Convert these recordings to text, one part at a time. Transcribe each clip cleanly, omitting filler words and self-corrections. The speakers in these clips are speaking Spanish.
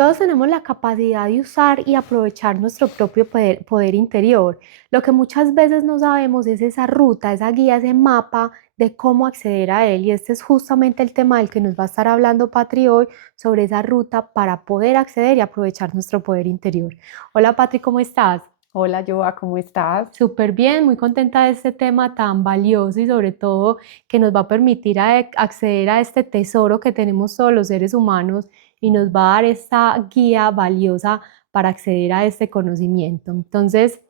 Todos tenemos la capacidad de usar y aprovechar nuestro propio poder interior. Lo que muchas veces no sabemos es esa ruta, esa guía, ese mapa de cómo acceder a él. Y este es justamente el tema del que nos va a estar hablando Patri hoy, sobre esa ruta para poder acceder y aprovechar nuestro poder interior. Hola Patri, ¿cómo estás? Hola, Joa, ¿cómo estás? Súper bien, muy contenta de este tema tan valioso y sobre todo que nos va a permitir acceder a este tesoro que tenemos todos los seres humanos y nos va a dar esta guía valiosa para acceder a este conocimiento. Entonces,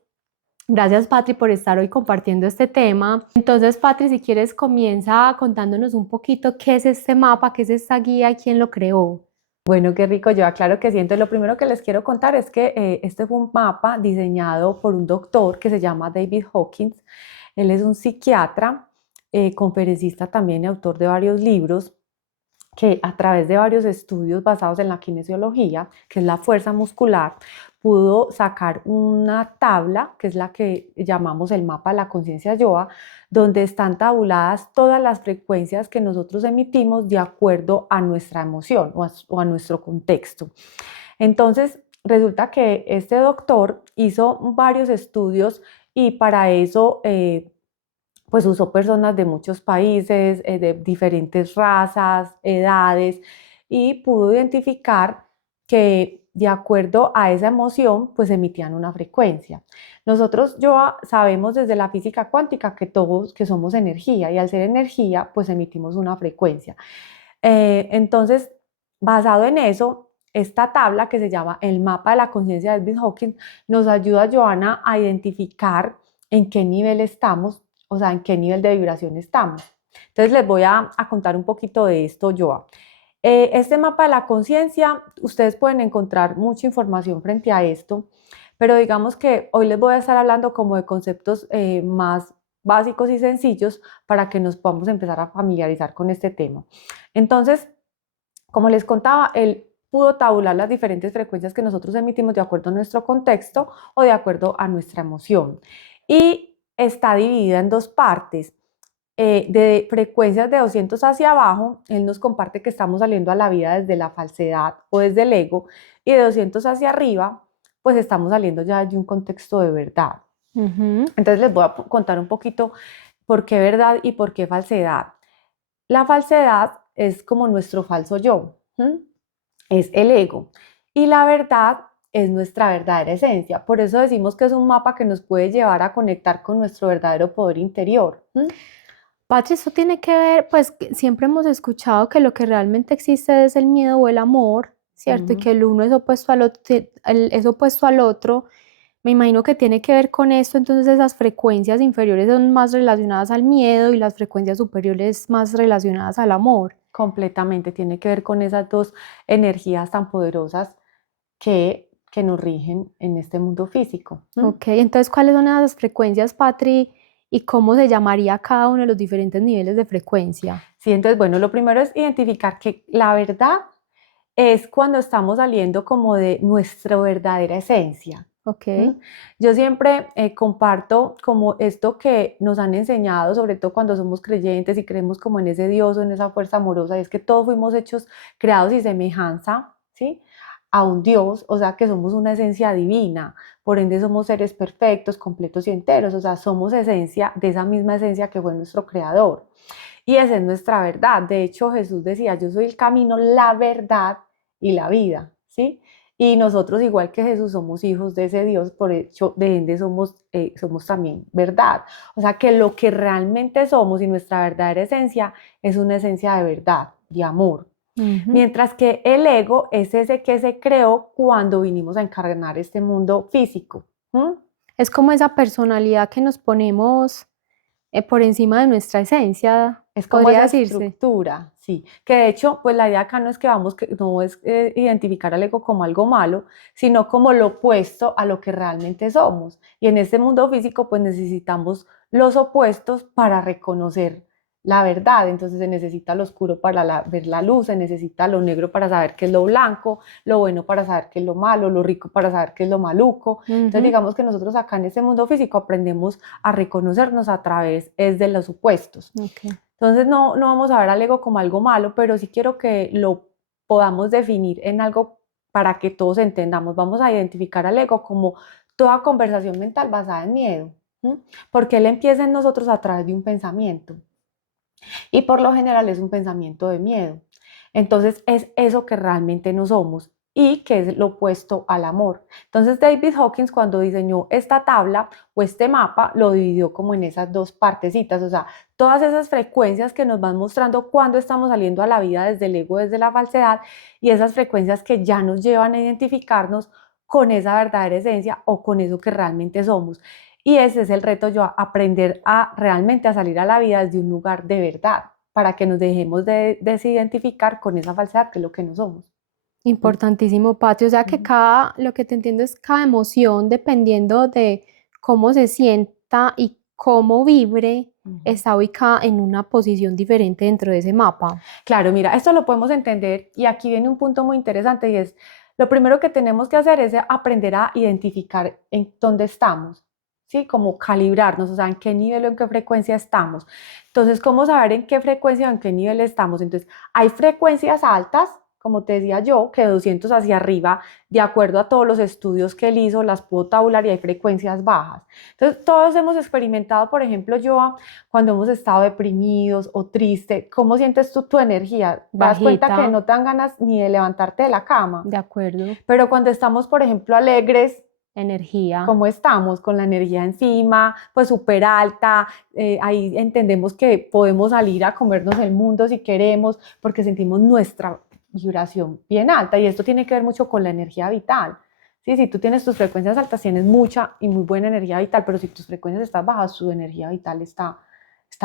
gracias Patri por estar hoy compartiendo este tema. Entonces, Patri, si quieres, comienza contándonos un poquito qué es este mapa, qué es esta guía y quién lo creó. Bueno, qué rico, Joa, claro que sí. Entonces, lo primero que les quiero contar es que este fue un mapa diseñado por un doctor que se llama David Hawkins. Él es un psiquiatra, conferencista también y autor de varios libros que a través de varios estudios basados en la kinesiología, que es la fuerza muscular, pudo sacar una tabla, que es la que llamamos el mapa de la conciencia yoga, donde están tabuladas todas las frecuencias que nosotros emitimos de acuerdo a nuestra emoción o a nuestro contexto. Entonces, resulta que este doctor hizo varios estudios y para eso pues usó personas de muchos países, de diferentes razas, edades, y pudo identificar que de acuerdo a esa emoción, pues emitían una frecuencia. Nosotros, yo sabemos desde la física cuántica que todos, que somos energía, y al ser energía, pues emitimos una frecuencia. Entonces, basado en eso, esta tabla que se llama el mapa de la conciencia de David Hawkins nos ayuda, Joana, a identificar en qué nivel estamos, o sea, en qué nivel de vibración estamos. Entonces les voy a contar un poquito de esto, Joa. Este mapa de la conciencia, ustedes pueden encontrar mucha información frente a esto, pero digamos que hoy les voy a estar hablando como de conceptos más básicos y sencillos para que nos podamos empezar a familiarizar con este tema. Entonces, como les contaba, él pudo tabular las diferentes frecuencias que nosotros emitimos de acuerdo a nuestro contexto o de acuerdo a nuestra emoción. Y está dividida en dos partes. De frecuencias de 200 hacia abajo, él nos comparte que estamos saliendo a la vida desde la falsedad o desde el ego, y de 200 hacia arriba, pues estamos saliendo ya de un contexto de verdad. Entonces les voy a contar un poquito por qué verdad y por qué falsedad. La falsedad es como nuestro falso yo, ¿sí? Es el ego. Y la verdad es nuestra verdadera esencia. Por eso decimos que es un mapa que nos puede llevar a conectar con nuestro verdadero poder interior. Patri, eso tiene que ver, pues que siempre hemos escuchado que lo que realmente existe es el miedo o el amor, ¿cierto? Y Ujú. que el uno es opuesto al otro, es opuesto al otro. Me imagino que tiene que ver con esto, entonces esas frecuencias inferiores son más relacionadas al miedo y las frecuencias superiores más relacionadas al amor. Completamente tiene que ver con esas dos energías tan poderosas que nos rigen en este mundo físico. Ok, entonces, ¿cuáles son esas frecuencias, Patri, y cómo se llamaría cada uno de los diferentes niveles de frecuencia? Sí, entonces, bueno, lo primero es identificar que la verdad es cuando estamos saliendo como de nuestra verdadera esencia. Ok, ¿Mm? Yo siempre comparto como esto que nos han enseñado, sobre todo cuando somos creyentes y creemos como en ese Dios o en esa fuerza amorosa, y es que todos fuimos hechos, creados y semejanza, ¿sí? A un Dios, o sea que somos una esencia divina, por ende somos seres perfectos, completos y enteros, o sea, somos esencia de esa misma esencia que fue nuestro creador. Y esa es nuestra verdad. De hecho, Jesús decía, yo soy el camino, la verdad y la vida, ¿sí? Y nosotros, igual que Jesús, somos hijos de ese Dios, por hecho, de ende somos también verdad. O sea, que lo que realmente somos y nuestra verdadera esencia es una esencia de verdad, de amor. ujú. Mientras que el ego es ese que se creó cuando vinimos a encarnar este mundo físico. ¿Mm? Es como esa personalidad que nos ponemos por encima de nuestra esencia, Es como podría esa decirse. estructura, sí. Que de hecho, pues la idea acá no es que vamos, que no es identificar al ego como algo malo, sino como lo opuesto a lo que realmente somos. Y en este mundo físico, pues necesitamos los opuestos para reconocer la verdad. Entonces se necesita lo oscuro para ver la luz, se necesita lo negro para saber qué es lo blanco, lo bueno para saber qué es lo malo, lo rico para saber qué es lo maluco. Entonces Ujú. digamos que nosotros acá en este mundo físico aprendemos a reconocernos a través es de los opuestos. Ok. Entonces no vamos a ver al ego como algo malo, pero sí quiero que lo podamos definir en algo para que todos entendamos, vamos a identificar al ego como toda conversación mental basada en miedo, ¿m? Porque él empieza en nosotros a través de un pensamiento y por lo general es un pensamiento de miedo. Entonces es eso que realmente no somos y que es lo opuesto al amor. Entonces David Hawkins cuando diseñó esta tabla o este mapa lo dividió como en esas dos partecitas, o sea, todas esas frecuencias que nos van mostrando cuando estamos saliendo a la vida desde el ego, desde la falsedad y esas frecuencias que ya nos llevan a identificarnos con esa verdadera esencia o con eso que realmente somos. Y ese es el reto yo, aprender a realmente a salir a la vida desde un lugar de verdad, para que nos dejemos de desidentificar con esa falsedad que es lo que no somos. Importantísimo, Pati. O sea que lo que te entiendo es cada emoción, dependiendo de cómo se sienta y cómo vibre, está ubicada en una posición diferente dentro de ese mapa. Claro, mira, esto lo podemos entender y aquí viene un punto muy interesante y es, lo primero que tenemos que hacer es aprender a identificar en dónde estamos, ¿sí? Como calibrarnos, o sea, en qué nivel o en qué frecuencia estamos. Entonces, ¿cómo saber en qué frecuencia o en qué nivel estamos? Entonces, hay frecuencias altas, como te decía yo, que de 200 hacia arriba, de acuerdo a todos los estudios que él hizo, las pudo tabular y hay frecuencias bajas. Entonces, todos hemos experimentado, por ejemplo, yo, cuando hemos estado deprimidos o tristes, ¿cómo sientes tú tu energía? Te das cuenta que no te dan ganas ni de levantarte de la cama. De acuerdo. Pero cuando estamos, por ejemplo, alegres, energía. ¿cómo estamos? Con la energía encima, pues súper alta, ahí entendemos que podemos salir a comernos el mundo si queremos, porque sentimos nuestra vibración bien alta y esto tiene que ver mucho con la energía vital. Sí, si tú tienes tus frecuencias altas, tienes mucha y muy buena energía vital, pero si tus frecuencias están bajas, tu energía vital está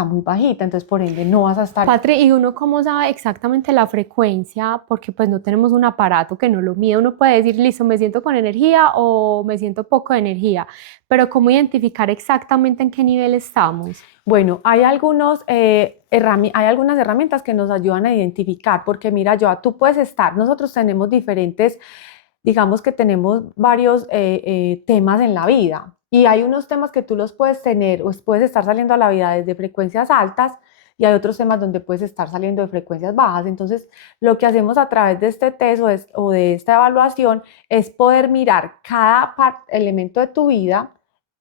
muy bajita, entonces por ende no vas a estar... Patri, ¿y uno cómo sabe exactamente la frecuencia? Porque pues no tenemos un aparato que no lo mida. Uno puede decir, listo, me siento con energía o me siento poco de energía, pero ¿cómo identificar exactamente en qué nivel estamos? Bueno, hay algunas herramientas que nos ayudan a identificar, porque mira, tú puedes estar, nosotros tenemos diferentes, digamos que tenemos varios temas en la vida y hay unos temas que tú los puedes tener o puedes estar saliendo a la vida desde frecuencias altas y hay otros temas donde puedes estar saliendo de frecuencias bajas. Entonces, lo que hacemos a través de este test o de esta evaluación es poder mirar cada elemento de tu vida,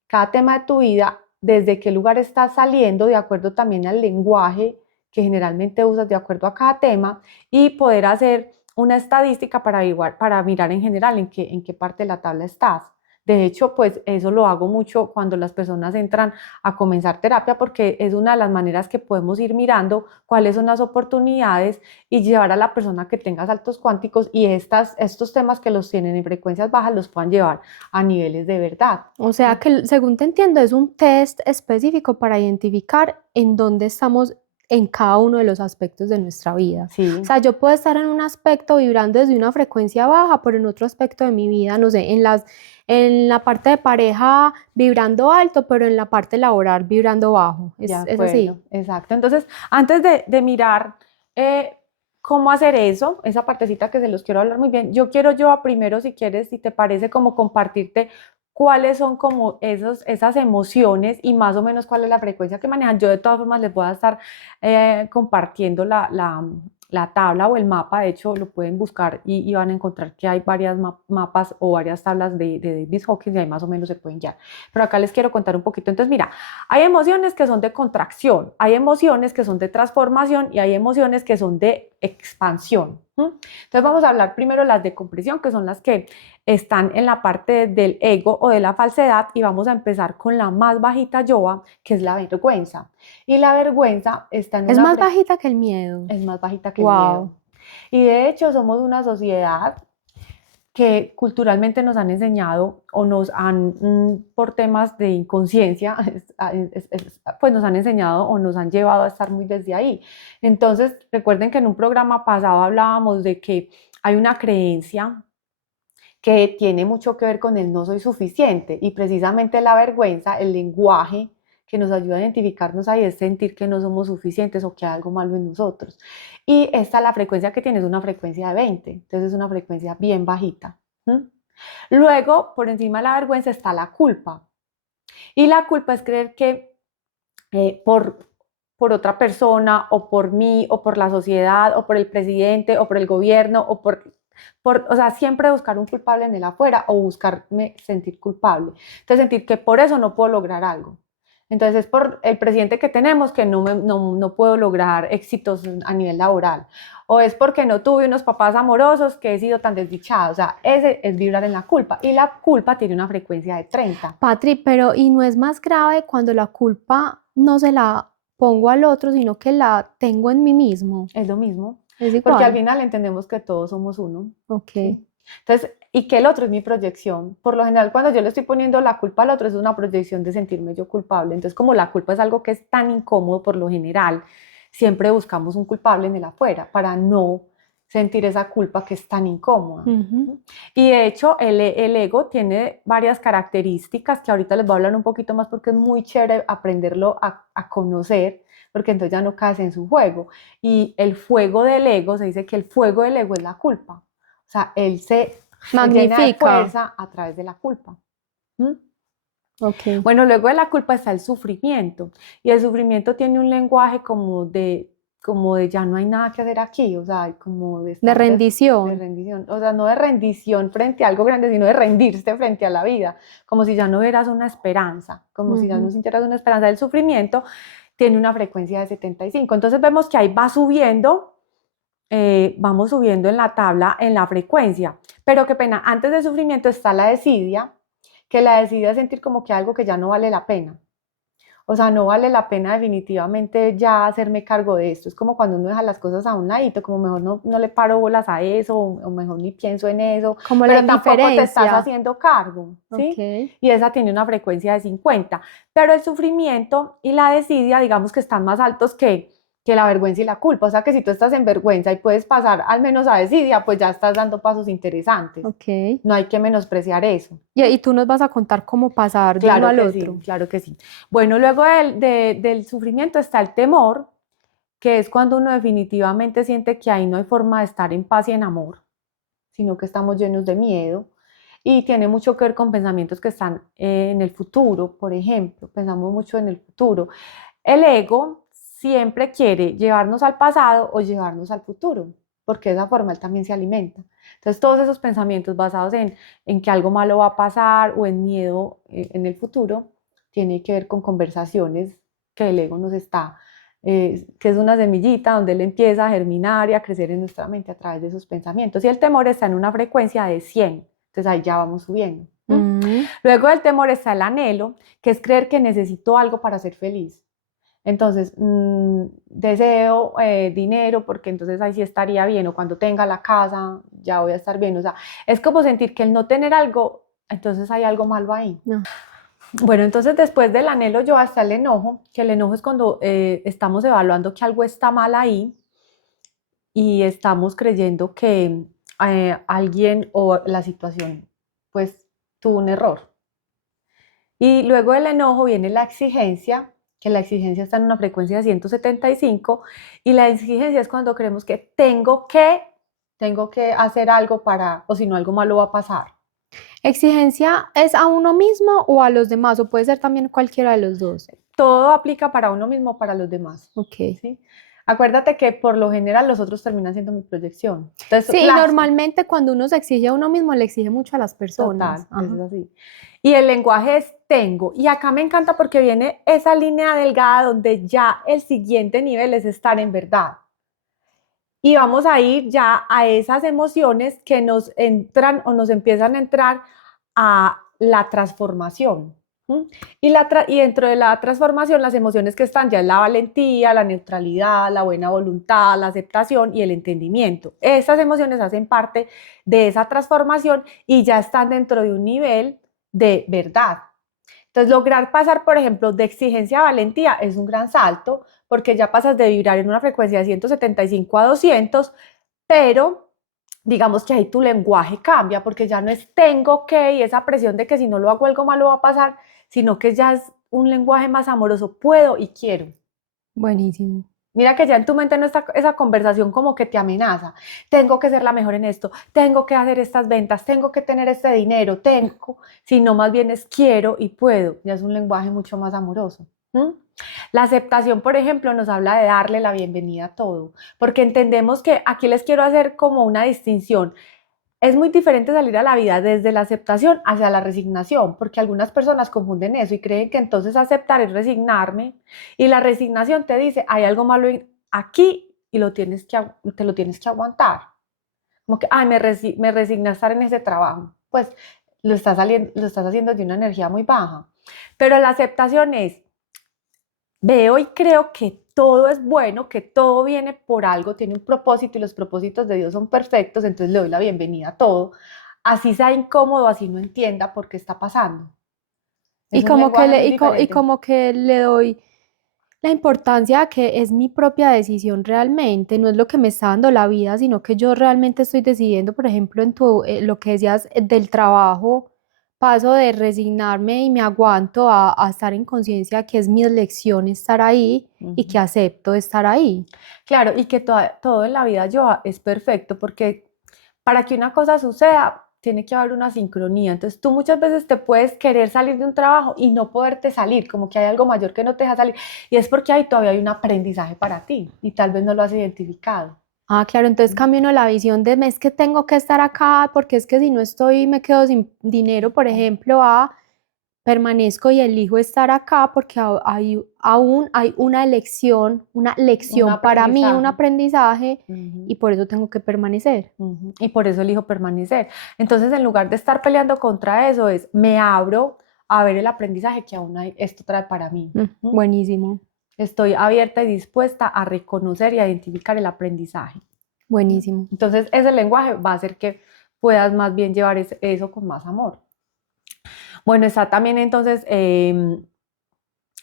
cada tema de tu vida, desde qué lugar estás saliendo, de acuerdo también al lenguaje que generalmente usas de acuerdo a cada tema y poder hacer una estadística para mirar en general en qué parte de la tabla estás. De hecho, pues eso lo hago mucho cuando las personas entran a comenzar terapia porque es una de las maneras que podemos ir mirando cuáles son las oportunidades y llevar a la persona que tenga saltos cuánticos y estos temas que los tienen en frecuencias bajas los puedan llevar a niveles de verdad. O sea que, según te entiendo, es un test específico para identificar en dónde estamos en cada uno de los aspectos de nuestra vida. Sí. O sea, yo puedo estar en un aspecto vibrando desde una frecuencia baja, pero en otro aspecto de mi vida, no sé, en la parte de pareja vibrando alto, pero en la parte laboral vibrando bajo. ¿Es así? Exacto. Entonces, antes de mirar cómo hacer eso, esa partecita que se los quiero hablar muy bien, yo quiero primero, si quieres, si te parece, como compartirte cuáles son como esas emociones y más o menos cuál es la frecuencia que manejan. Yo de todas formas les voy a estar compartiendo la tabla o el mapa, de hecho lo pueden buscar y van a encontrar que hay varias mapas o varias tablas de David Hawkins y ahí más o menos se pueden guiar. Pero acá les quiero contar un poquito. Entonces mira, hay emociones que son de contracción, hay emociones que son de transformación y hay emociones que son de expansión. Entonces vamos a hablar primero las de compresión, que son las que están en la parte del ego o de la falsedad y vamos a empezar con la más bajita yoa, que es la vergüenza. Y la vergüenza está en ¿Es más bajita que el miedo? Es más bajita que el miedo. Y de hecho somos una sociedad que culturalmente nos han enseñado o nos han, por temas de inconsciencia, pues nos han enseñado o nos han llevado a estar muy desde ahí. Entonces, recuerden que en un programa pasado hablábamos de que hay una creencia que tiene mucho que ver con el no soy suficiente y precisamente la vergüenza, el lenguaje que nos ayuda a identificarnos ahí es sentir que no somos suficientes o que hay algo malo en nosotros. Y esta, la frecuencia que tiene es una frecuencia de 20, entonces es una frecuencia bien bajita. Luego, por encima de la vergüenza está la culpa. Y la culpa es creer que por otra persona o por mí o por la sociedad o por el presidente o por el gobierno o por O sea, siempre buscar un culpable en el afuera o buscarme sentir culpable. Entonces, sentir que por eso no puedo lograr algo. Entonces, es por el presidente que tenemos que no puedo lograr éxitos a nivel laboral. O es porque no tuve unos papás amorosos que he sido tan desdichada. O sea, ese es vibrar en la culpa. Y la culpa tiene una frecuencia de 30. Patri, pero ¿y no es más grave cuando la culpa no se la pongo al otro, sino que la tengo en mí mismo? Es lo mismo. Es Porque al igual. final entendemos que todos somos uno. Ok. ¿Sí? Entonces, y que el otro es mi proyección. Por lo general, cuando yo le estoy poniendo la culpa al otro, es una proyección de sentirme yo culpable. Entonces, como la culpa es algo que es tan incómodo por lo general, siempre buscamos un culpable en el afuera para no sentir esa culpa que es tan incómoda. Ujú. Y de hecho, el ego tiene varias características que ahorita les voy a hablar un poquito más porque es muy chévere aprenderlo a conocer, porque entonces ya no caes en su juego. Y el fuego del ego, se dice que el fuego del ego es la culpa. O sea, él se llena de Magnífica. fuerza a través de la culpa. ¿Mm? Ok. Bueno, luego de la culpa está el sufrimiento. Y el sufrimiento tiene un lenguaje como de ya no hay nada que hacer aquí, o sea, como de De estar de rendición. rendición, o sea, no de rendición frente a algo grande, sino de rendirse frente a la vida, como si ya no vieras una esperanza, como si ya no Ujú. sintieras una esperanza. El sufrimiento tiene una frecuencia de 75. Entonces vemos que ahí va subiendo, vamos subiendo en la tabla, en la frecuencia. Pero qué pena, antes del sufrimiento está la desidia, que la desidia es sentir como que algo que ya no vale la pena. O sea, no vale la pena definitivamente ya hacerme cargo de esto. Es como cuando uno deja las cosas a un ladito, como mejor no le paro bolas a eso, o mejor ni pienso en eso, Como la pero tampoco te estás indiferencia. haciendo cargo, ¿sí? Ok. Y esa tiene una frecuencia de 50. Pero el sufrimiento y la desidia, digamos que están más altos que la vergüenza y la culpa. O sea, que si tú estás en vergüenza y puedes pasar al menos a desidia, pues ya estás dando pasos interesantes. Ok. No hay que menospreciar eso. Y tú nos vas a contar cómo pasar de uno Claro al que sí, otro. claro que sí. Bueno, luego del sufrimiento está el temor, que es cuando uno definitivamente siente que ahí no hay forma de estar en paz y en amor, sino que estamos llenos de miedo. Y tiene mucho que ver con pensamientos que están en el futuro, por ejemplo, pensamos mucho en el futuro. El ego siempre quiere llevarnos al pasado o llevarnos al futuro, porque de esa forma él también se alimenta. Entonces, todos esos pensamientos basados en que algo malo va a pasar o en miedo en el futuro, tiene que ver con conversaciones que el ego nos está, que es una semillita donde él empieza a germinar y a crecer en nuestra mente a través de esos pensamientos. Y el temor está en una frecuencia de 100, entonces ahí ya vamos subiendo. Mm. Luego del temor está el anhelo, que es creer que necesito algo para ser feliz. Entonces, deseo dinero porque entonces ahí sí estaría bien, o cuando tenga la casa ya voy a estar bien. O sea, es como sentir que el no tener algo, entonces hay algo malo ahí. No. Bueno, entonces después del anhelo yo hasta el enojo, que el enojo es cuando estamos evaluando que algo está mal ahí y estamos creyendo que alguien o la situación pues tuvo un error. Y luego del enojo viene la exigencia, que la exigencia está en una frecuencia de 175, y la exigencia es cuando creemos que tengo que hacer algo para, o si no, algo malo va a pasar. ¿Exigencia es a uno mismo o a los demás? O puede ser también cualquiera de los dos. Todo aplica para uno mismo, para los demás. Ok. ¿Sí? Acuérdate que por lo general los otros terminan siendo mi proyección. Entonces, Sí, normalmente cuando uno se exige a uno mismo, le exige mucho a las total, personas. eso Ajá. es así. Y el lenguaje es tengo. Y acá me encanta porque viene esa línea delgada donde ya el siguiente nivel es estar en verdad. Y vamos a ir ya a esas emociones que nos entran o nos empiezan a entrar a la transformación. Y dentro de la transformación, las emociones que están ya es la valentía, la neutralidad, la buena voluntad, la aceptación y el entendimiento. Esas emociones hacen parte de esa transformación y ya están dentro de un nivel de verdad. Entonces, lograr pasar, por ejemplo, de exigencia a valentía es un gran salto, porque ya pasas de vibrar en una frecuencia de 175 a 200, pero digamos que ahí tu lenguaje cambia, porque ya no es tengo que y esa presión de que si no lo hago algo malo va a pasar, sino que ya es un lenguaje más amoroso, puedo y quiero. Buenísimo. Mira que ya en tu mente no está esa conversación como que te amenaza. Tengo que ser la mejor en esto, tengo que hacer estas ventas, tengo que tener este dinero, tengo, sino más bien es quiero y puedo. Ya es un lenguaje mucho más amoroso. ¿Mm? La aceptación, por ejemplo, nos habla de darle la bienvenida a todo, porque entendemos que aquí les quiero hacer como una distinción. Es muy diferente salir a la vida desde la aceptación hacia la resignación, porque algunas personas confunden eso y creen que entonces aceptar es resignarme, y la resignación te dice, hay algo malo aquí y te lo tienes que aguantar. Como que, ay, me resigné a estar en ese trabajo. Pues lo estás haciendo de una energía muy baja. Pero la aceptación es, veo y creo que todo es bueno, que todo viene por algo, tiene un propósito y los propósitos de Dios son perfectos, entonces le doy la bienvenida a todo, así sea incómodo, así no entienda por qué está pasando. Es Y un como que lenguaje muy y diferente. como que le doy la importancia a que es mi propia decisión realmente, no es lo que me está dando la vida, sino que yo realmente estoy decidiendo, por ejemplo, en lo que decías del trabajo, paso de resignarme y me aguanto a estar en conciencia que es mi elección estar ahí y que Ujú. acepto estar ahí. Claro, y que todo en la vida, Joa, es perfecto, porque para que una cosa suceda, tiene que haber una sincronía. Entonces, tú muchas veces te puedes querer salir de un trabajo y no poderte salir, como que hay algo mayor que no te deja salir, y es porque ahí todavía hay un aprendizaje para ti, y tal vez no lo has identificado. Ah, claro, entonces cambio uno la visión de es que tengo que estar acá porque es que si no estoy me quedo sin dinero, por ejemplo, a permanezco y elijo estar acá porque aún hay una Un lección para mí, un aprendizaje. aprendizaje y Ujú, por eso tengo que permanecer. ujú. Y por eso elijo permanecer. Entonces, en lugar de estar peleando contra eso, me abro a ver el aprendizaje que aún esto trae para mí. ¿Mm? Buenísimo, Estoy abierta y dispuesta a reconocer y a identificar el aprendizaje. ¿Mm? buenísimo. Entonces, ese lenguaje va a hacer que puedas más bien llevar eso con más amor. Bueno, está también entonces el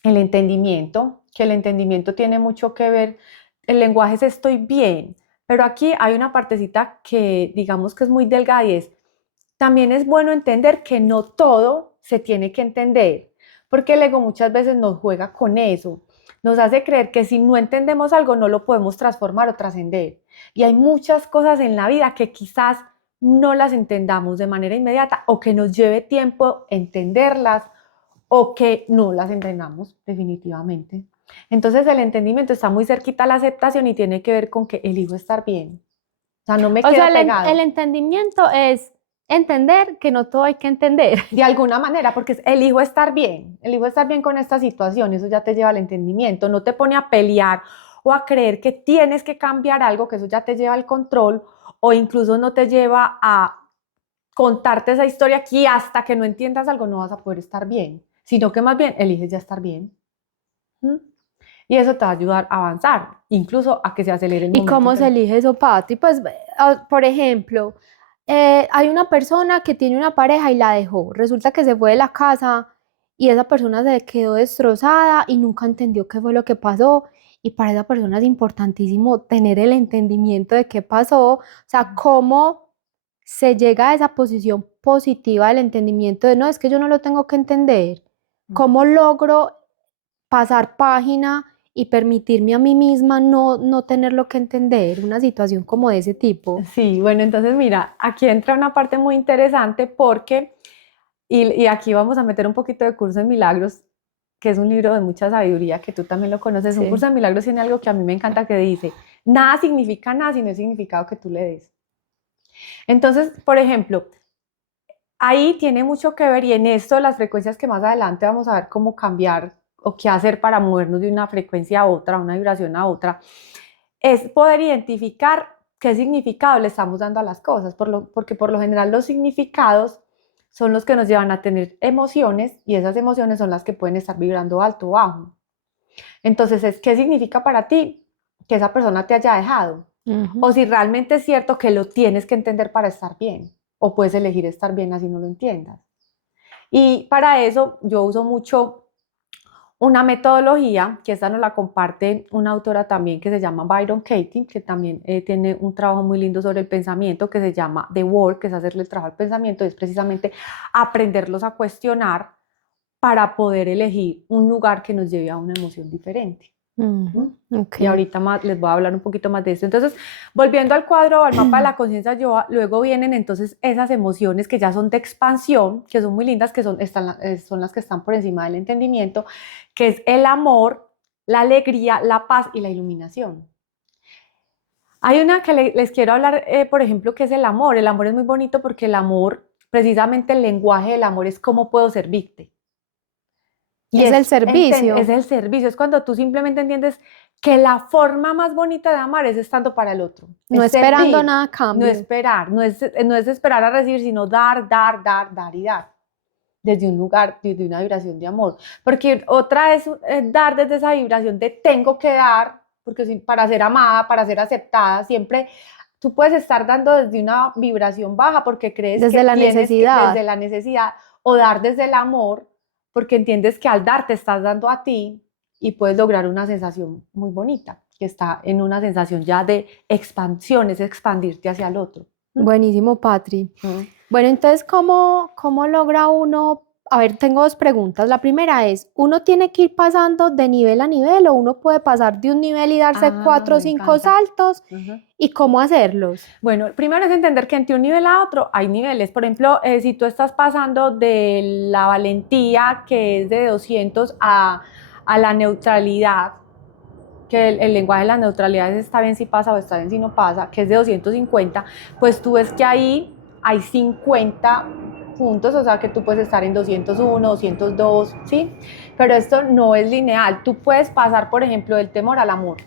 entendimiento, que el entendimiento tiene mucho que ver, el lenguaje es estoy bien, pero aquí hay una partecita que digamos que es muy delgada y es, también es bueno entender que no todo se tiene que entender, porque el ego muchas veces nos juega con eso, nos hace creer que si no entendemos algo no lo podemos transformar o trascender. Y hay muchas cosas en la vida que quizás no las entendamos de manera inmediata o que nos lleve tiempo entenderlas o que no las entendamos definitivamente. Entonces el entendimiento está muy cerquita a la aceptación y tiene que ver con que elijo estar bien. O sea, no me O sea, quedo el pegado entendimiento es entender que no todo hay que entender. de alguna manera, porque elijo estar bien con esta situación, eso ya te lleva al entendimiento, no te pone a pelear o a creer que tienes que cambiar algo, que eso ya te lleva al control, o incluso no te lleva a contarte esa historia aquí hasta que no entiendas algo no vas a poder estar bien, sino que más bien eliges ya estar bien. ¿Mm? Y eso te va a ayudar a avanzar, incluso a que se acelere el ¿Y momento. cómo se elige eso, Pati? Pues, por ejemplo, hay una persona que tiene una pareja y la dejó. Resulta que se fue de la casa y esa persona se quedó destrozada y nunca entendió qué fue lo que pasó. Y para esa persona es importantísimo tener el entendimiento de qué pasó, o sea, cómo se llega a esa posición positiva del entendimiento de no, es que yo no lo tengo que entender. ¿Cómo logro pasar página y permitirme a mí misma no tenerlo que entender, una situación como de ese tipo? Sí, bueno, entonces mira, aquí entra una parte muy interesante porque, y aquí vamos a meter un poquito de Curso de Milagros, que es un libro de mucha sabiduría, que tú también lo conoces. Un Curso Sí. de Milagros tiene algo que a mí me encanta que dice, nada significa nada sin el significado que tú le des. Entonces, por ejemplo, ahí tiene mucho que ver y en esto las frecuencias que más adelante vamos a ver cómo cambiar o qué hacer para movernos de una frecuencia a otra, una vibración a otra, es poder identificar qué significado le estamos dando a las cosas, porque por lo general los significados son los que nos llevan a tener emociones y esas emociones son las que pueden estar vibrando alto o bajo. Entonces, ¿qué significa para ti que esa persona te haya dejado? O Ujú. si realmente es cierto que lo tienes que entender para estar bien, o puedes elegir estar bien así no lo entiendas. Y para eso yo uso mucho una metodología, que esta nos la comparte una autora también que se llama Byron Katie, que también tiene un trabajo muy lindo sobre el pensamiento, que se llama The Work, que es hacerle el trabajo al pensamiento, es precisamente aprenderlos a cuestionar para poder elegir un lugar que nos lleve a una emoción diferente. ¿Mm? Ujú, ok. Y ahorita más, les voy a hablar un poquito más de esto. Entonces, volviendo al cuadro, al mapa de la conciencia, luego vienen entonces esas emociones que ya son de expansión, que son muy lindas, que son las que están por encima del entendimiento, que es el amor, la alegría, la paz y la iluminación. Hay una que les quiero hablar, por ejemplo, que es el amor. El amor es muy bonito porque el amor, precisamente el lenguaje del amor es cómo puedo servirte. Y Es el es servicio, el servicio, es cuando tú simplemente entiendes que la forma más bonita de amar es estando para el otro, no es esperando servir, nada a no cambio. esperar, no es esperar a recibir, sino dar, dar, dar, dar y dar, desde un lugar, desde una vibración de amor. Porque otra es dar desde esa vibración de tengo que dar, porque para ser amada, para ser aceptada, siempre tú puedes estar dando desde una vibración baja porque crees que Desde la tienes que, desde necesidad. la necesidad, o dar desde el amor, porque entiendes que al dar te estás dando a ti y puedes lograr una sensación muy bonita, que está en una sensación ya de expansión, es expandirte hacia el otro. Buenísimo, Patri. ¿Mm? Bueno, entonces, ¿cómo logra uno? A ver, tengo dos preguntas. La primera es, ¿uno tiene que ir pasando de nivel a nivel o uno puede pasar de un nivel y darse Ah, cuatro o me cinco encanta. saltos? Ajá. ¿Y cómo hacerlos? Bueno, primero es entender que entre un nivel a otro hay niveles. Por ejemplo, si tú estás pasando de la valentía, que es de 200, a la neutralidad, que el lenguaje de la neutralidad es está bien si pasa o está bien si no pasa, que es de 250, pues tú ves que ahí hay 50 puntos, o sea que tú puedes estar en 201, 202, ¿sí? Pero esto no es lineal. Tú puedes pasar, por ejemplo, del temor al amor,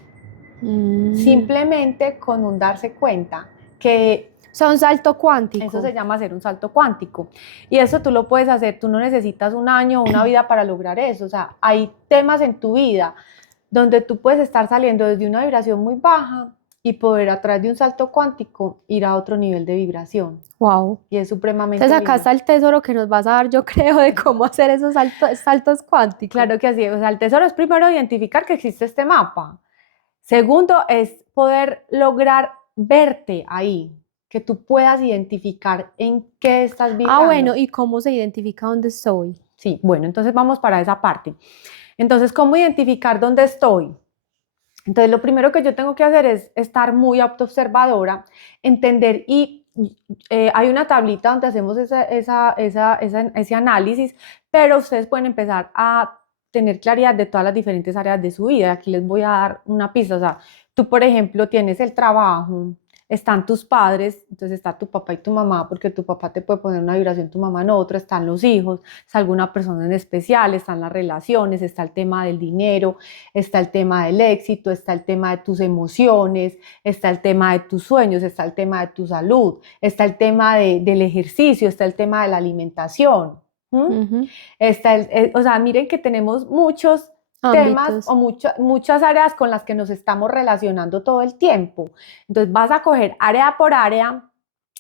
Mm, simplemente con un darse cuenta que o sea, un salto eso cuántico. se llama hacer un salto cuántico. Y eso tú lo puedes hacer, tú no necesitas un año o una vida para lograr eso. O sea, hay temas en tu vida donde tú puedes estar saliendo desde una vibración muy baja y poder a través de un salto cuántico ir a otro nivel de vibración. Wow. Y es Entonces supremamente acá lindo. está el tesoro que nos vas a dar, yo creo, de cómo hacer esos saltos cuánticos. Claro que así es. O sea, el tesoro es primero identificar que existe este mapa. Segundo es poder lograr verte ahí, que tú puedas identificar en qué estás Ah, vibrando. bueno, ¿y cómo se identifica dónde estoy? Sí, bueno, entonces vamos para esa parte. Entonces, ¿cómo identificar dónde estoy? Entonces, lo primero que yo tengo que hacer es estar muy autoobservadora, entender y hay una tablita donde hacemos ese análisis, pero ustedes pueden empezar a tener claridad de todas las diferentes áreas de su vida. Aquí les voy a dar una pista. O sea, tú, por ejemplo, tienes el trabajo, están tus padres, entonces está tu papá y tu mamá, porque tu papá te puede poner una vibración, tu mamá en otra, están los hijos, está alguna persona en especial, están las relaciones, está el tema del dinero, está el tema del éxito, está el tema de tus emociones, está el tema de tus sueños, está el tema de tu salud, está el tema del ejercicio, está el tema de la alimentación. Ujú. O sea, miren que tenemos muchos temas Ámbitos. o muchas áreas con las que nos estamos relacionando todo el tiempo. Entonces vas a coger área por área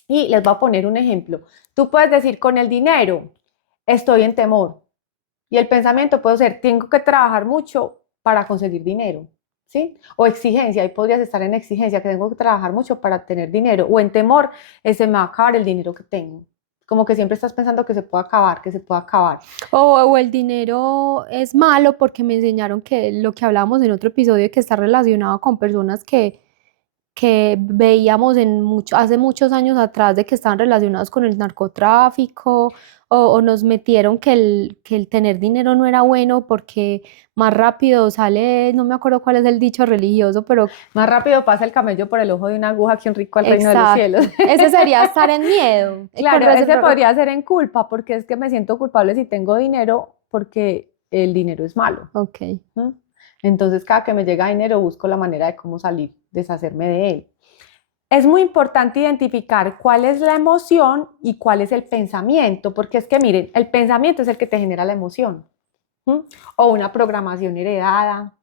y les voy a poner un ejemplo. Tú puedes decir con el dinero, estoy en temor. Y el pensamiento puede ser, tengo que trabajar mucho para conseguir dinero, ¿sí? O exigencia, ahí podrías estar en exigencia, que tengo que trabajar mucho para tener dinero. O en temor, se me va a acabar el dinero que tengo. Como que siempre estás pensando que se puede acabar, que se puede acabar. O el dinero es malo porque me enseñaron que lo que hablábamos en otro episodio que está relacionado con personas que veíamos hace muchos años atrás de que estaban relacionados con el narcotráfico o nos metieron que el tener dinero no era bueno porque más rápido sale, no me acuerdo cuál es el dicho religioso, pero Más rápido pasa el camello por el ojo de una aguja que un rico al reino de los cielos. exacto, ese sería estar en miedo. Claro, ese podría ser en culpa, porque es que me siento culpable si tengo dinero, porque el dinero es malo. Ok. ¿No? Entonces, cada que me llega dinero, busco la manera de cómo salir, deshacerme de él. Es muy importante identificar cuál es la emoción y cuál es el pensamiento, porque es que miren, el pensamiento es el que te genera la emoción. ¿Mm? O una programación heredada.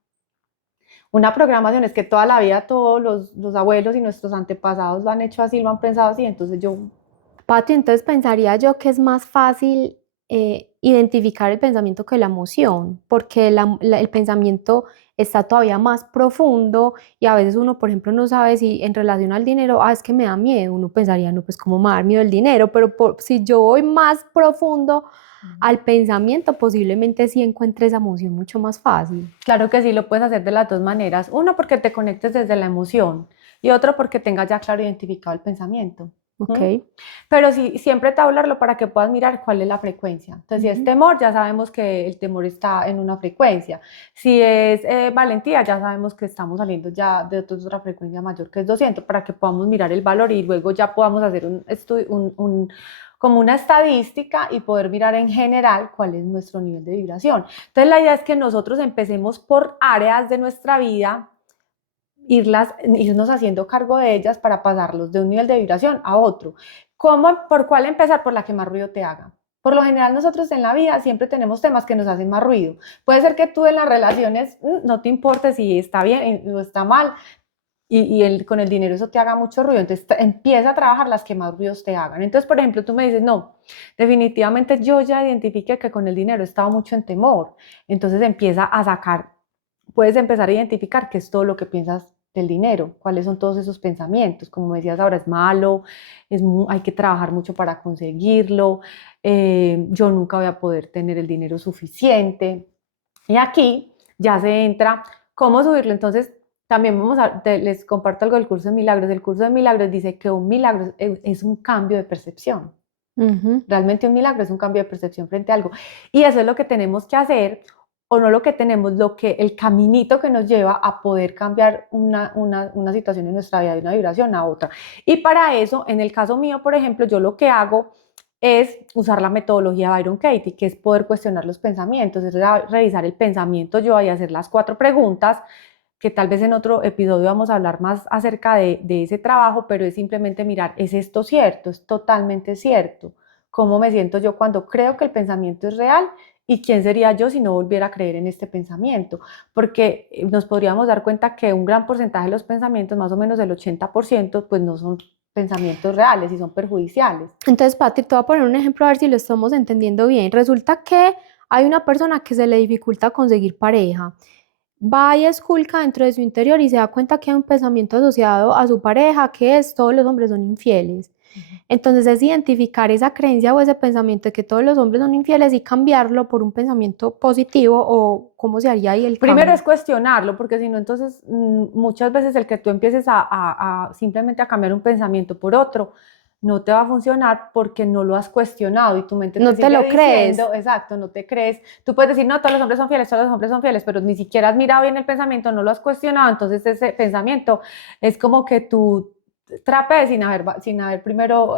Una programación es que toda la vida todos los abuelos y nuestros antepasados lo han hecho así, lo han pensado así, entonces yo. Pati, entonces pensaría yo que es más fácil identificar el pensamiento que la emoción, porque el pensamiento está todavía más profundo y a veces uno, por ejemplo, no sabe si en relación al dinero, es que me da miedo, uno pensaría, no, pues cómo me da miedo el dinero, pero si yo voy más profundo al pensamiento, posiblemente sí encuentre esa emoción mucho más fácil. Claro que sí, lo puedes hacer de las dos maneras. Uno, porque te conectes desde la emoción y otro, porque tengas ya claro identificado el pensamiento. Ok. Pero sí, siempre tabularlo para que puedas mirar cuál es la frecuencia. Entonces, si es temor, ya sabemos que el temor está en una frecuencia. Si es valentía, ya sabemos que estamos saliendo ya de otra frecuencia mayor que es 200, para que podamos mirar el valor y luego ya podamos hacer un estudio, como una estadística y poder mirar en general cuál es nuestro nivel de vibración. Entonces, la idea es que nosotros empecemos por áreas de nuestra vida, irnos haciendo cargo de ellas para pasarlos de un nivel de vibración a otro. ¿Por cuál empezar? Por la que más ruido te haga. Por lo general nosotros en la vida siempre tenemos temas que nos hacen más ruido. Puede ser que tú en las relaciones no te importe si está bien o está mal, con el dinero eso te haga mucho ruido, entonces empieza a trabajar las que más ruidos te hagan. Entonces, por ejemplo, tú me dices, no, definitivamente yo ya identifiqué que con el dinero he estado mucho en temor, entonces empieza a sacar, puedes empezar a identificar qué es todo lo que piensas del dinero, cuáles son todos esos pensamientos, como me decías ahora, es malo, hay que trabajar mucho para conseguirlo, yo nunca voy a poder tener el dinero suficiente, y aquí ya se entra, ¿cómo subirlo? Entonces, también les comparto algo del curso de milagros. El curso de milagros dice que un milagro es un cambio de percepción. Realmente un milagro es un cambio de percepción frente a algo. Y eso es lo que tenemos que hacer, o no lo que tenemos, el caminito que nos lleva a poder cambiar una situación en nuestra vida de una vibración a otra. Y para eso, en el caso mío, por ejemplo, yo lo que hago es usar la metodología Byron Katie, que es poder cuestionar los pensamientos, es revisar el pensamiento yo y hacer las 4 preguntas, que tal vez en otro episodio vamos a hablar más acerca de ese trabajo, pero es simplemente mirar, ¿es esto cierto? ¿Es totalmente cierto? ¿Cómo me siento yo cuando creo que el pensamiento es real? ¿Y quién sería yo si no volviera a creer en este pensamiento? Porque nos podríamos dar cuenta que un gran porcentaje de los pensamientos, más o menos el 80%, pues no son pensamientos reales y son perjudiciales. Entonces, Patri, te voy a poner un ejemplo a ver si lo estamos entendiendo bien. Resulta que hay una persona que se le dificulta conseguir pareja. Va y esculca dentro de su interior y se da cuenta que hay un pensamiento asociado a su pareja, que es todos los hombres son infieles. Entonces es identificar esa creencia o ese pensamiento de que todos los hombres son infieles y cambiarlo por un pensamiento positivo, o cómo se haría ahí el cambio. Primero es cuestionarlo, porque si no, entonces muchas veces el que tú empieces simplemente a cambiar un pensamiento por otro, no te va a funcionar porque no lo has cuestionado y tu mente no te lo crees. Exacto, no te crees. Tú puedes decir, no, todos los hombres son fieles, todos los hombres son fieles, pero ni siquiera has mirado bien el pensamiento, no lo has cuestionado, entonces ese pensamiento es como que tú trapees sin haber primero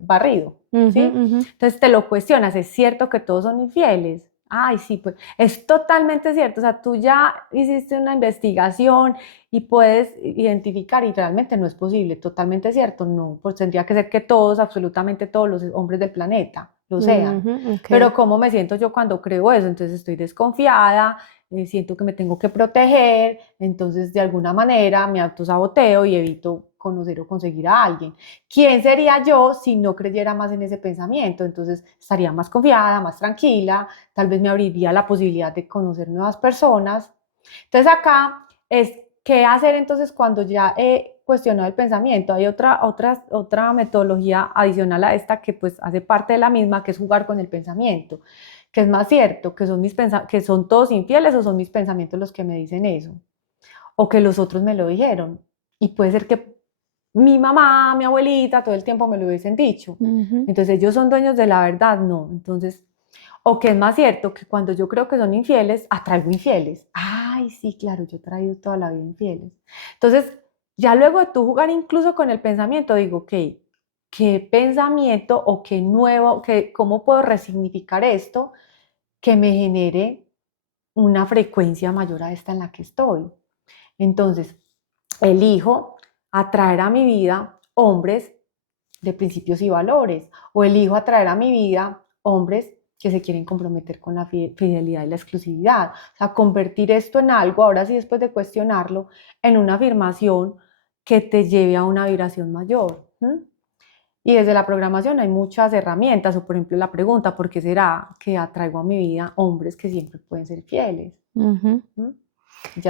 barrido, ¿sí? Entonces te lo cuestionas, ¿es cierto que todos son infieles? Ay, sí, pues es totalmente cierto, o sea, tú ya hiciste una investigación y puedes identificar y realmente no es posible, totalmente cierto, no, pues tendría que ser que todos, absolutamente todos los hombres del planeta lo sean, Okay. Pero ¿cómo me siento yo cuando creo eso? Entonces estoy desconfiada, siento que me tengo que proteger, entonces de alguna manera me autosaboteo y evito conocer o conseguir a alguien. ¿Quién sería yo si no creyera más en ese pensamiento? Entonces estaría más confiada, más tranquila, tal vez me abriría la posibilidad de conocer nuevas personas. Entonces acá es qué hacer entonces cuando ya he cuestionado el pensamiento. Hay otra metodología adicional a esta que pues hace parte de la misma, que es jugar con el pensamiento, que es más cierto, que son todos infieles o son mis pensamientos los que me dicen eso, o que los otros me lo dijeron. Y puede ser que mi mamá, mi abuelita, todo el tiempo me lo hubiesen dicho. Entonces, ¿ellos son dueños de la verdad? No. Entonces, o que es más cierto, que cuando yo creo que son infieles, atraigo infieles. Ay, sí, claro, yo he traído toda la vida infieles. Entonces, ya luego de tú jugar incluso con el pensamiento, digo, ok, ¿qué pensamiento o qué nuevo, cómo puedo resignificar esto que me genere una frecuencia mayor a esta en la que estoy? Entonces, elijo atraer a mi vida hombres de principios y valores, o elijo atraer a mi vida hombres que se quieren comprometer con la fidelidad y la exclusividad. O sea, convertir esto en algo, ahora sí después de cuestionarlo, en una afirmación que te lleve a una vibración mayor. Y desde la programación hay muchas herramientas, o por ejemplo la pregunta, ¿por qué será que atraigo a mi vida hombres que siempre pueden ser fieles?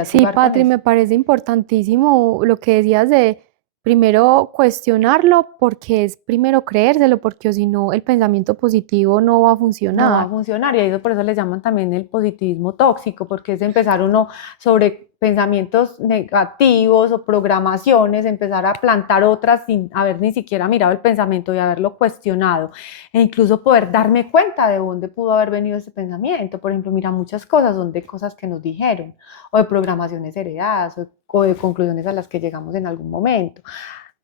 Sí, Patri, me parece importantísimo lo que decías de primero cuestionarlo, porque es primero creérselo, porque si no el pensamiento positivo no va a funcionar. No va a funcionar, y eso por eso le llaman también el positivismo tóxico, porque es empezar uno sobre pensamientos negativos o programaciones, empezar a plantar otras sin haber ni siquiera mirado el pensamiento y haberlo cuestionado, e incluso poder darme cuenta de dónde pudo haber venido ese pensamiento. Por ejemplo, mira, muchas cosas son de cosas que nos dijeron, o de programaciones heredadas, o de conclusiones a las que llegamos en algún momento.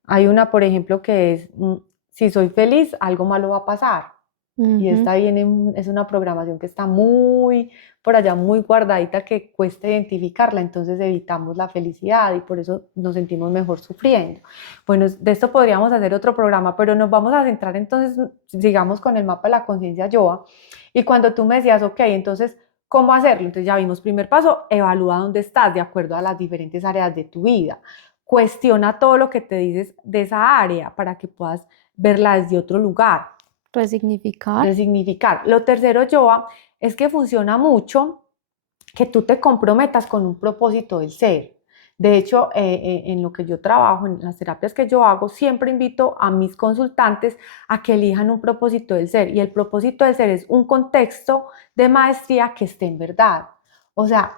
Hay una, por ejemplo, que es, si soy feliz, algo malo va a pasar. Y esta es una programación que está muy por allá, muy guardadita, que cuesta identificarla, entonces evitamos la felicidad y por eso nos sentimos mejor sufriendo. Bueno, de esto podríamos hacer otro programa, pero nos vamos a centrar entonces, sigamos con el mapa de la conciencia Yoa. Y cuando tú me decías, ok, entonces, ¿cómo hacerlo? Entonces ya vimos, primer paso, evalúa dónde estás de acuerdo a las diferentes áreas de tu vida. Cuestiona todo lo que te dices de esa área para que puedas verla desde otro lugar. Resignificar. Resignificar. Lo tercero, Yoa, es que funciona mucho que tú te comprometas con un propósito del ser. De hecho, en lo que yo trabajo, en las terapias que yo hago, siempre invito a mis consultantes a que elijan un propósito del ser. Y el propósito del ser es un contexto de maestría que esté en verdad. O sea,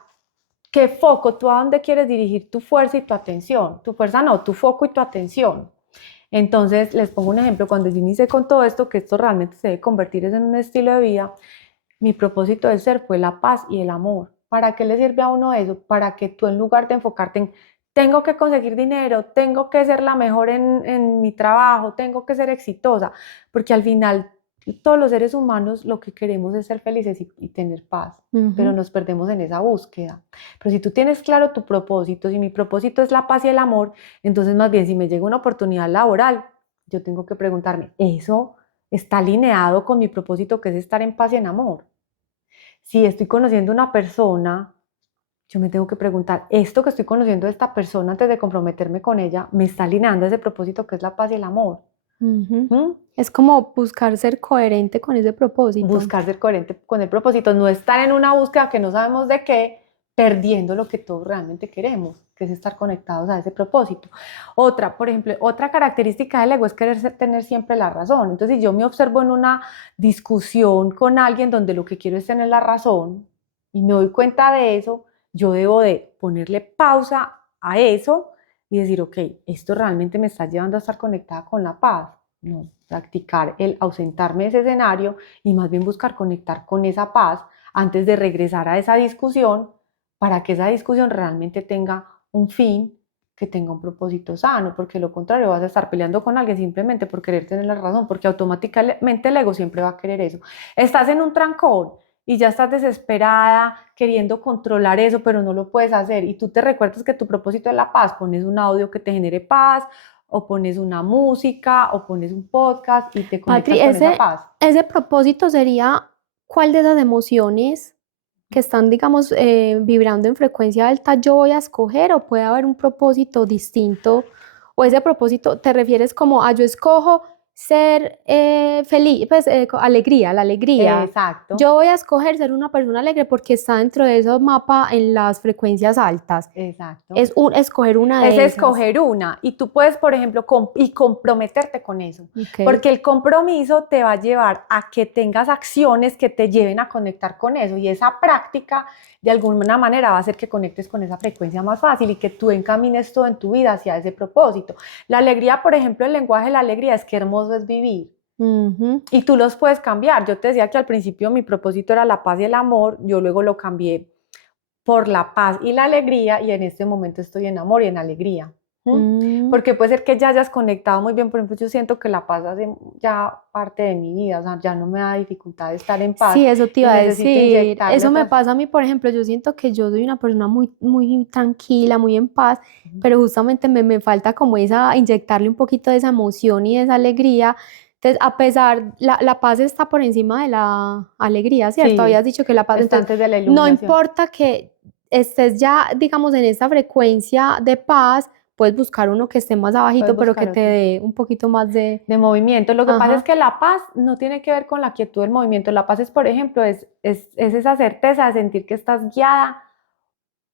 ¿qué foco? ¿Tú a dónde quieres dirigir tu fuerza y tu atención? Tu fuerza no, tu foco y tu atención. Entonces, les pongo un ejemplo, cuando yo inicié con todo esto, que esto realmente se debe convertir en un estilo de vida, mi propósito de ser fue la paz y el amor. ¿Para qué le sirve a uno eso? Para que tú, en lugar de enfocarte en tengo que conseguir dinero, tengo que ser la mejor en mi trabajo, tengo que ser exitosa, porque al final todos los seres humanos lo que queremos es ser felices y tener paz, pero nos perdemos en esa búsqueda. Pero si tú tienes claro tu propósito, si mi propósito es la paz y el amor, entonces más bien si me llega una oportunidad laboral, yo tengo que preguntarme, ¿eso está alineado con mi propósito, que es estar en paz y en amor? Si estoy conociendo una persona, yo me tengo que preguntar, ¿esto que estoy conociendo de esta persona antes de comprometerme con ella, me está alineando a ese propósito que es la paz y el amor? Es como buscar ser coherente con ese propósito. Buscar ser coherente con el propósito, no estar en una búsqueda que no sabemos de qué, perdiendo lo que todos realmente queremos, que es estar conectados a ese propósito. Otra, por ejemplo, otra característica del ego es querer tener siempre la razón. Entonces, si yo me observo en una discusión con alguien donde lo que quiero es tener la razón y me doy cuenta de eso, yo debo de ponerle pausa a eso y decir, ok, esto realmente me está llevando a estar conectada con la paz. No, practicar el ausentarme de ese escenario y más bien buscar conectar con esa paz antes de regresar a esa discusión, para que esa discusión realmente tenga un fin, que tenga un propósito sano, porque lo contrario vas a estar peleando con alguien simplemente por querer tener la razón, porque automáticamente el ego siempre va a querer eso. Estás en un trancón y ya estás desesperada queriendo controlar eso, pero no lo puedes hacer, y tú te recuerdas que tu propósito es la paz, pones un audio que te genere paz, o pones una música, o pones un podcast y te conectas Patri, con esa paz. ese propósito sería, ¿cuál de esas emociones que están, digamos, vibrando en frecuencia alta yo voy a escoger, o puede haber un propósito distinto? O ese propósito, ¿te refieres como a yo escojo ser feliz, pues alegría, la alegría? Exacto. Yo voy a escoger ser una persona alegre porque está dentro de esos mapas en las frecuencias altas. Exacto. Es escoger una de Es esas. escoger una, y tú puedes, por ejemplo, comprometerte con eso, Okay. porque el compromiso te va a llevar a que tengas acciones que te lleven a conectar con eso, y esa práctica de alguna manera va a hacer que conectes con esa frecuencia más fácil y que tú encamines todo en tu vida hacia ese propósito. La alegría, por ejemplo, el lenguaje de la alegría es: qué hermoso es vivir. Y tú los puedes cambiar. Yo te decía que al principio mi propósito era la paz y el amor, yo luego lo cambié por la paz y la alegría, y en este momento estoy en amor y en alegría. Porque puede ser que ya hayas conectado muy bien. Por ejemplo, yo siento que la paz hace ya parte de mi vida, o sea, ya no me da dificultad de estar en paz. Sí, eso te iba a Necesito decir. inyectarle Eso me otras... pasa a mí, por ejemplo, yo siento que yo soy una persona muy, muy tranquila, muy en paz, pero justamente me falta como esa, inyectarle un poquito de esa emoción y de esa alegría. Entonces, a pesar, la paz está por encima de la alegría, ¿cierto? Sí, habías dicho que la paz, está entonces, antes de la no iluminación. importa que estés ya, digamos, en esa frecuencia de paz, puedes buscar uno que esté más abajito, pero que te dé un poquito más de movimiento. Lo que pasa Ajá. es que la paz no tiene que ver con la quietud del movimiento. La paz es, por ejemplo, es esa certeza de sentir que estás guiada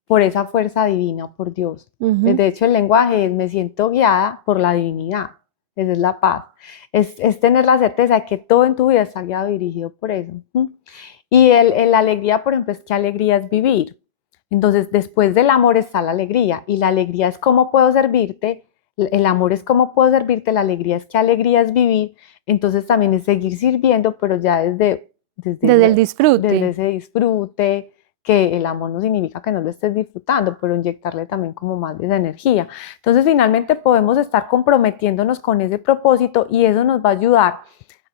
por esa fuerza divina, por Dios. De hecho, el lenguaje es: me siento guiada por la divinidad. Esa es la paz. Es tener la certeza de que todo en tu vida está guiado y dirigido por eso. Y la alegría, por ejemplo, es: qué alegría es vivir. Entonces, después del amor está la alegría y la alegría es cómo puedo servirte, el amor es cómo puedo servirte, la alegría es qué alegría es vivir, entonces también es seguir sirviendo, pero ya Desde el desde disfrute. ese disfrute, que el amor no significa que no lo estés disfrutando, pero inyectarle también como más de esa energía. Entonces, finalmente podemos estar comprometiéndonos con ese propósito y eso nos va a ayudar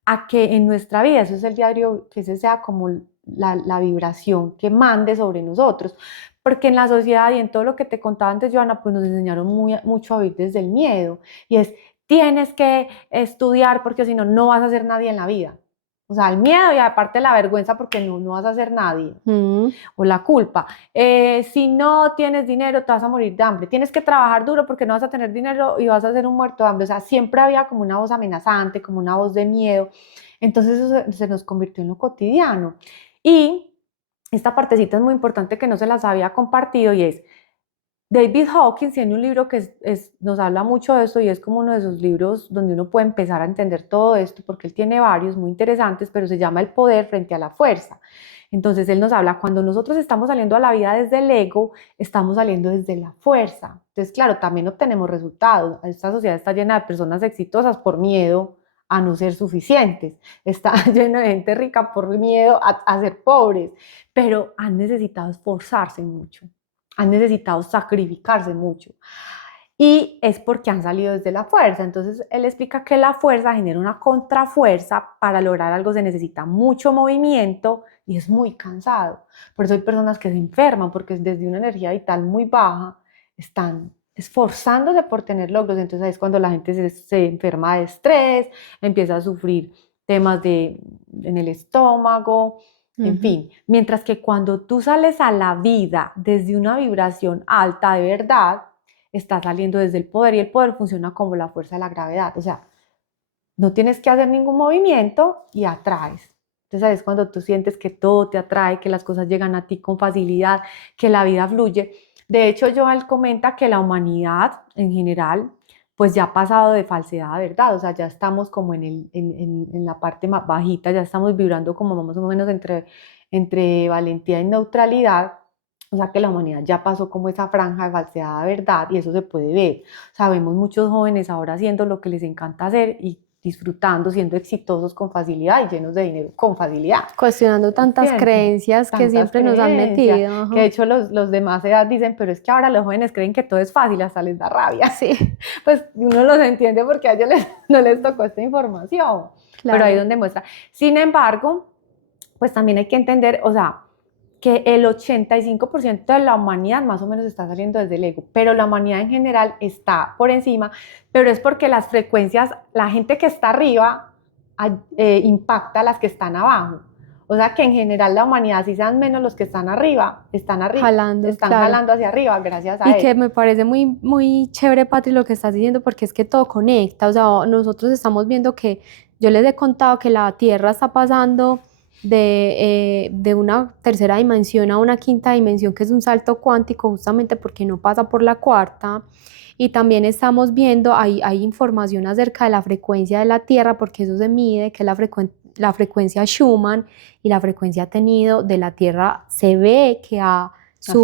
a que en nuestra vida, eso es el diario, que ese sea como la vibración que mande sobre nosotros. Porque en la sociedad y en todo lo que te contaba antes, Joana, pues nos enseñaron mucho a vivir desde el miedo. Y es, tienes que estudiar porque si no, no vas a ser nadie en la vida. O sea, el miedo y aparte la vergüenza porque no vas a ser nadie Mm. o la culpa. Si no tienes dinero, te vas a morir de hambre. Tienes que trabajar duro porque no vas a tener dinero y vas a ser un muerto de hambre. O sea, siempre había como una voz amenazante, como una voz de miedo. Entonces eso se nos convirtió en lo cotidiano. Y esta partecita es muy importante que no se las había compartido y es, David Hawkins tiene un libro que nos habla mucho de esto y es como uno de esos libros donde uno puede empezar a entender todo esto, porque él tiene varios muy interesantes, pero se llama El poder frente a la fuerza. Entonces él nos habla, cuando nosotros estamos saliendo a la vida desde el ego, estamos saliendo desde la fuerza. Entonces, claro, también obtenemos resultados. Esta sociedad está llena de personas exitosas por miedo a no ser suficientes. Está llena de gente rica por miedo a ser pobres, pero han necesitado esforzarse mucho, han necesitado sacrificarse mucho. Y es porque han salido desde la fuerza. Entonces, él explica que la fuerza genera una contrafuerza. Para lograr algo se necesita mucho movimiento y es muy cansado. Por eso hay personas que se enferman porque desde una energía vital muy baja están esforzándose por tener logros. Entonces, es cuando la gente se enferma de estrés, empieza a sufrir temas en el estómago, en Ujú. fin. Mientras que cuando tú sales a la vida desde una vibración alta de verdad, está saliendo desde el poder y el poder funciona como la fuerza de la gravedad. O sea, no tienes que hacer ningún movimiento y atraes. Entonces es cuando tú sientes que todo te atrae, que las cosas llegan a ti con facilidad, que la vida fluye. De hecho, Joel comenta que la humanidad en general, pues ya ha pasado de falsedad a verdad, o sea, ya estamos como en la parte más bajita, ya estamos vibrando como más o menos entre valentía y neutralidad, o sea que la humanidad ya pasó como esa franja de falsedad a verdad y eso se puede ver. Sabemos muchos jóvenes ahora haciendo lo que les encanta hacer y disfrutando, siendo exitosos con facilidad y llenos de dinero con facilidad. Cuestionando tantas ¿Entiendes? creencias que Tantas siempre nos han creencias, metido. que de Ajá. hecho los de más edad dicen, pero es que ahora los jóvenes creen que todo es fácil, hasta les da rabia. Sí, Pues uno los entiende porque a ellos no les tocó esta información, pero ahí claro. donde muestra. Sin embargo, pues también hay que entender, o sea, que el 85% de la humanidad más o menos está saliendo desde el ego, pero la humanidad en general está por encima, pero es porque las frecuencias, la gente que está arriba impacta a las que están abajo. O sea que en general la humanidad, si sean menos los que están arriba, Jalando, están claro. jalando hacia arriba gracias Y a que eso. me parece muy, muy chévere, Patri, lo que estás diciendo, porque es que todo conecta. O sea, nosotros estamos viendo que yo les he contado que la Tierra está pasando de una tercera dimensión a una quinta dimensión, que es un salto cuántico, justamente porque no pasa por la cuarta. Y también estamos viendo, hay información acerca de la frecuencia de la Tierra, porque eso se mide, que es la frecuencia Schumann, y la frecuencia tenido de la Tierra se ve que ha Ha subido.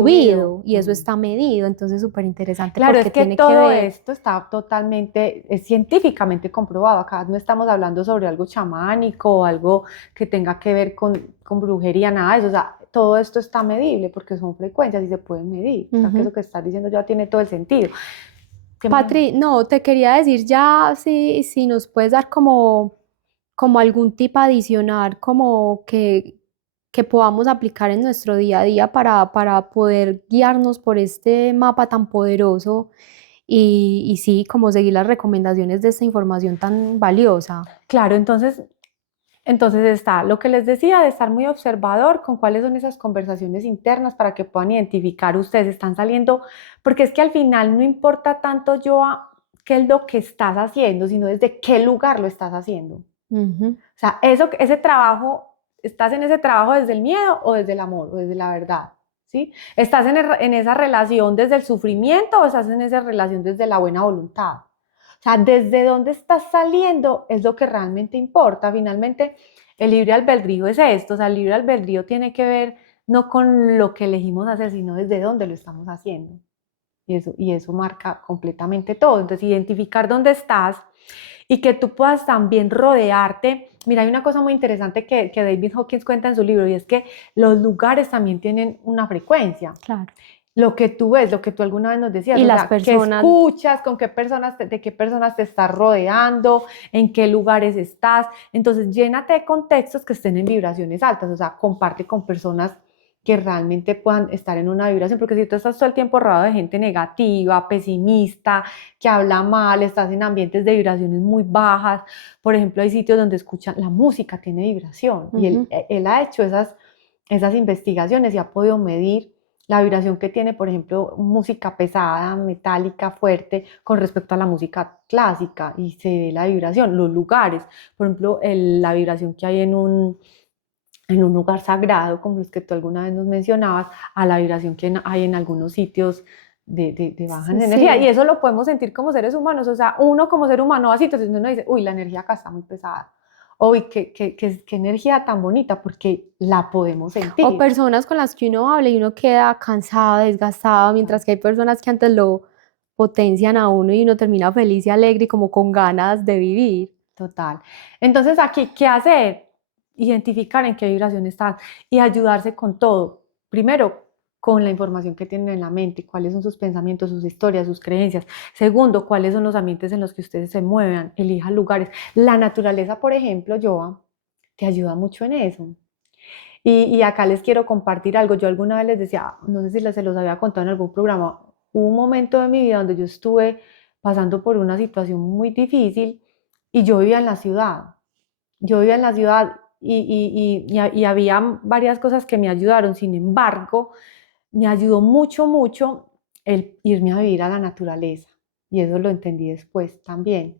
subido y eso está medido, entonces súper interesante Claro, porque es que tiene que todo ver. esto está totalmente, es científicamente comprobado. Acá no estamos hablando sobre algo chamánico o algo que tenga que ver con brujería, nada de eso. O sea, todo esto está medible porque son frecuencias y se pueden medir. O sea, que eso que estás diciendo ya tiene todo el sentido. Patri, no, te quería decir ya si nos puedes dar como algún tip adicional, como que podamos aplicar en nuestro día a día para poder guiarnos por este mapa tan poderoso y sí, como seguir las recomendaciones de esta información tan valiosa. Claro, entonces está lo que les decía de estar muy observador con cuáles son esas conversaciones internas para que puedan identificar ustedes están saliendo, porque es que al final no importa tanto qué es lo que estás haciendo, sino desde qué lugar lo estás haciendo. Ujú. O sea, ese trabajo, ¿estás en ese trabajo desde el miedo o desde el amor o desde la verdad? ¿Sí? ¿Estás en esa relación desde el sufrimiento o estás en esa relación desde la buena voluntad? O sea, desde dónde estás saliendo es lo que realmente importa. Finalmente, el libre albedrío es esto. O sea, el libre albedrío tiene que ver no con lo que elegimos hacer, sino desde dónde lo estamos haciendo. Y eso marca completamente todo. Entonces, identificar dónde estás y que tú puedas también rodearte. Mira, hay una cosa muy interesante que David Hawkins cuenta en su libro, y es que los lugares también tienen una frecuencia. Claro. Lo que tú ves, lo que tú alguna vez nos decías, Y o las sea, qué personas, escuchas, con qué personas, de qué personas te estás rodeando, en qué lugares estás. Entonces, llénate de contextos que estén en vibraciones altas, o sea, comparte con personas que realmente puedan estar en una vibración, porque si tú estás todo el tiempo rodeado de gente negativa, pesimista, que habla mal, estás en ambientes de vibraciones muy bajas. Por ejemplo, hay sitios donde escuchan, la música tiene vibración, y él ha hecho esas investigaciones y ha podido medir la vibración que tiene, por ejemplo, música pesada, metálica, fuerte, con respecto a la música clásica, y se ve la vibración, los lugares, por ejemplo, la vibración que hay en un lugar sagrado, como los que tú alguna vez nos mencionabas, a la vibración que hay en algunos sitios de baja energía. sí. Y eso lo podemos sentir como seres humanos, o sea, uno como ser humano así, entonces uno dice, uy, la energía acá está muy pesada. Uy, qué energía tan bonita, porque la podemos O sentir. personas con las que uno habla y uno queda cansado, desgastado, mientras que hay personas que antes lo potencian a uno y uno termina feliz y alegre y como con ganas de vivir. Total. Entonces, aquí, ¿qué hacer? Identificar en qué vibración estás y ayudarse con todo. Primero, con la información que tienen en la mente, cuáles son sus pensamientos, sus historias, sus creencias. Segundo, cuáles son los ambientes en los que ustedes se muevan, elijan lugares. La naturaleza, por ejemplo, Joa, te ayuda mucho en eso. Y acá les quiero compartir algo. Yo alguna vez les decía, no sé si se los había contado en algún programa, hubo un momento de mi vida donde yo estuve pasando por una situación muy difícil y yo vivía en la ciudad. Yo vivía en la ciudad y había varias cosas que me ayudaron. Sin embargo, me ayudó mucho, mucho el irme a vivir a la naturaleza. Y eso lo entendí después también,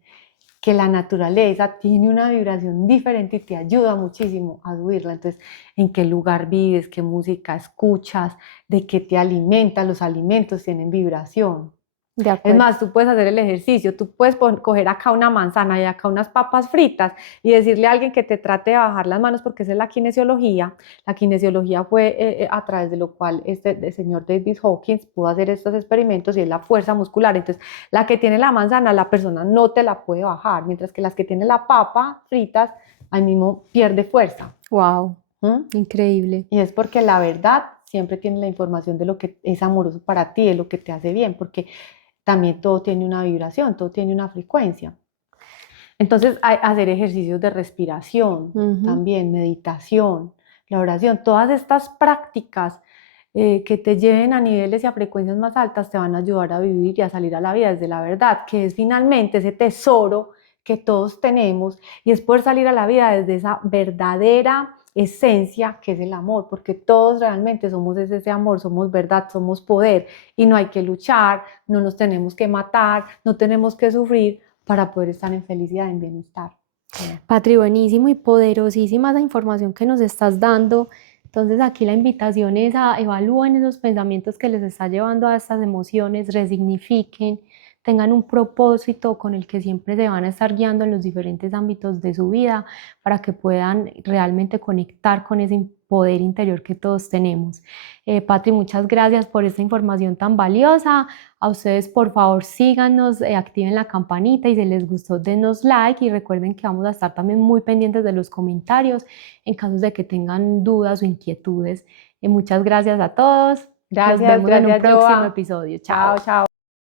que la naturaleza tiene una vibración diferente y te ayuda muchísimo a subirla. Entonces, en qué lugar vives, qué música escuchas, de qué te alimentas, los alimentos tienen vibración. De Es acuerdo. más, tú puedes hacer el ejercicio, tú puedes coger acá una manzana y acá unas papas fritas y decirle a alguien que te trate de bajar las manos, porque esa es la kinesiología. La kinesiología fue a través de lo cual el señor David Hawkins pudo hacer estos experimentos, y es la fuerza muscular. Entonces, la que tiene la manzana, la persona no te la puede bajar, mientras que las que tienen la papa fritas, ahí mismo pierde fuerza. Wow, ¿Mm? increíble. Y es porque la verdad siempre tiene la información de lo que es amoroso para ti, de lo que te hace bien, porque también todo tiene una vibración, todo tiene una frecuencia. Entonces, hacer ejercicios de respiración, también meditación, la oración, todas estas prácticas que te lleven a niveles y a frecuencias más altas te van a ayudar a vivir y a salir a la vida desde la verdad, que es finalmente ese tesoro que todos tenemos, y es poder salir a la vida desde esa verdadera esencia que es el amor, porque todos realmente somos ese amor, somos verdad, somos poder, y no hay que luchar, no nos tenemos que matar, no tenemos que sufrir para poder estar en felicidad, en bienestar. Patri, buenísimo y poderosísima esa información que nos estás dando. Entonces aquí la invitación es a evalúen esos pensamientos que les está llevando a estas emociones, resignifiquen, tengan un propósito con el que siempre se van a estar guiando en los diferentes ámbitos de su vida para que puedan realmente conectar con ese poder interior que todos tenemos. Patri, muchas gracias por esta información tan valiosa. A ustedes, por favor, síganos, activen la campanita y si les gustó, denos like, y recuerden que vamos a estar también muy pendientes de los comentarios en caso de que tengan dudas o inquietudes. Muchas gracias a todos. Nos Gracias, vemos en un gracias, próximo Joa. episodio. Chao, Chao. chao.